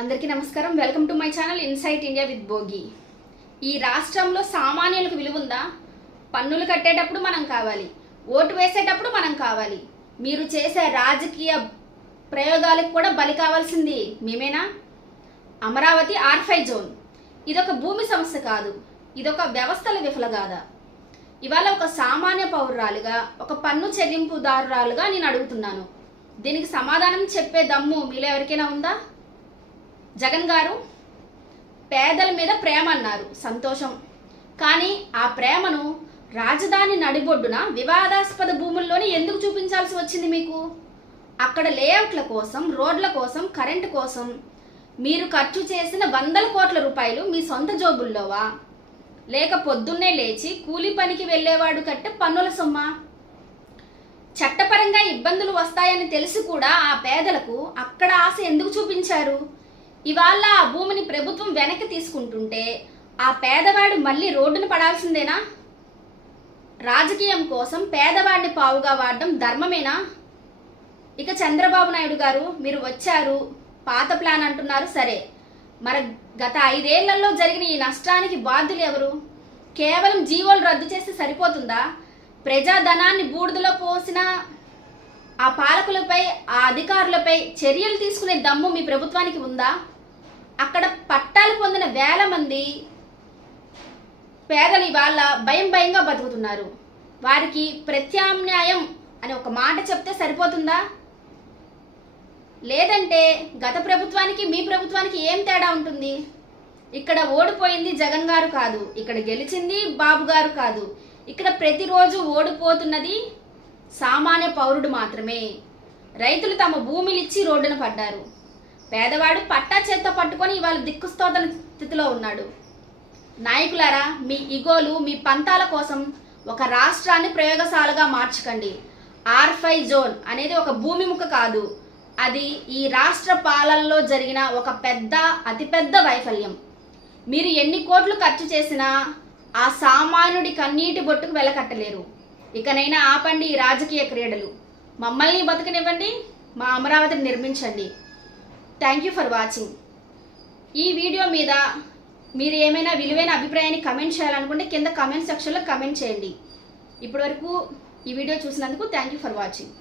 అందరికీ నమస్కారం. Welcome to my channel insight India with Bhogi. ఈ రాష్ట్రంలో సామాన్యులకు విలువ ఉందా? పన్నులు కట్టేటప్పుడు మనం కావాలి, ఓటు వేసేటప్పుడు మనం కావాలి. మీరు చేసే రాజకీయ ప్రయోగాలకు కూడా బలి కావాల్సింది మేమేనా? అమరావతి R5 జోన్ ఇదొక భూమి సమస్య కాదు, ఇదొక వ్యవస్థల విఫలగాథ. ఇవాళ ఒక సామాన్య పౌరురాలుగా, ఒక పన్ను చెల్లింపుదారురాలుగా నేను అడుగుతున్నాను. దీనికి సమాధానం చెప్పే దమ్ము మీలో ఎవరికైనా ఉందా? జగన్ గారు పేదల మీద ప్రేమ అన్నారు, సంతోషం. కానీ ఆ ప్రేమను రాజధాని నడిబొడ్డున వివాదాస్పద భూముల్లోనే ఎందుకు చూపించాల్సి వచ్చింది మీకు? అక్కడ లేఅవుట్ల కోసం, రోడ్ల కోసం, కరెంటు కోసం మీరు ఖర్చు చేసిన వందల కోట్ల రూపాయలు మీ సొంత జోబుల్లోవా? లేక పొద్దున్నే లేచి కూలి పనికి వెళ్ళేవాడు కట్టే పన్నుల సొమ్మా? చట్టపరంగా ఇబ్బందులు వస్తాయని తెలిసి కూడా ఆ పేదలకు అక్కడ ఆశ ఎందుకు చూపించారు? ఇవాళ ఆ భూమిని ప్రభుత్వం వెనక్కి తీసుకుంటుంటే ఆ పేదవాడు మళ్ళీ రోడ్డున పడాల్సిందేనా? రాజకీయం కోసం పేదవాడిని పావుగా వాడడం ధర్మమేనా? ఇక చంద్రబాబు నాయుడు గారు, మీరు వచ్చారు, పాత ప్లాన్ అంటున్నారు, సరే. మరి గత 5 ఏళ్లలో జరిగిన ఈ నష్టానికి బాధ్యులు ఎవరు? కేవలం జీవోలు రద్దు చేస్తే సరిపోతుందా? ప్రజాధనాన్ని బూడిదలో పోసిన ఆ పాలకులపై, ఆ అధికారులపై చర్యలు తీసుకునే దమ్ము మీ ప్రభుత్వానికి ఉందా? అక్కడ పట్టాలు పొందిన వేల మంది పేదలు ఇవాళ భయంగా బతుకుతున్నారు. వారికి ప్రత్యామ్నాయం అని ఒక మాట చెప్తే సరిపోతుందా? లేదంటే గత ప్రభుత్వానికి మీ ప్రభుత్వానికి ఏం తేడా ఉంటుంది? ఇక్కడ ఓడిపోయింది జగన్ గారు కాదు, ఇక్కడ గెలిచింది బాబు గారు కాదు. ఇక్కడ ప్రతిరోజు ఓడిపోతున్నది సామాన్య పౌరుడు మాత్రమే. రైతులు తమ భూమిలిచ్చి రోడ్డున పడ్డారు. పేదవాడు పట్టా చేత్తో పట్టుకొని ఇవాళ దిక్కుస్తోతన స్థితిలో ఉన్నాడు. నాయకులారా, మీ ఇగోలు, మీ పంతాల కోసం ఒక రాష్ట్రాన్ని ప్రయోగశాలగా మార్చకండి. R5 జోన్ అనేది ఒక భూమి ముక్క కాదు, అది ఈ రాష్ట్ర పాలనలో జరిగిన ఒక అతిపెద్ద వైఫల్యం. మీరు ఎన్ని కోట్లు ఖర్చు చేసినా ఆ సామాన్యుడి కన్నీటి బొట్టుకు వెలకట్టలేరు. ఇకనైనా ఆపండి ఈ రాజకీయ క్రీడలు. మమ్మల్ని బతకనివ్వండి, మా అమరావతిని నిర్మించండి. Thank you for watching. ఈ వీడియో మీద మీరు ఏమైనా విలువైన అభిప్రాయాన్ని కమెంట్ చేయాలనుకుంటే కింద కమెంట్ సెక్షన్లో కమెంట్ చేయండి. ఇప్పటివరకు ఈ వీడియో చూసినందుకు థ్యాంక్ యూ ఫర్ వాచింగ్.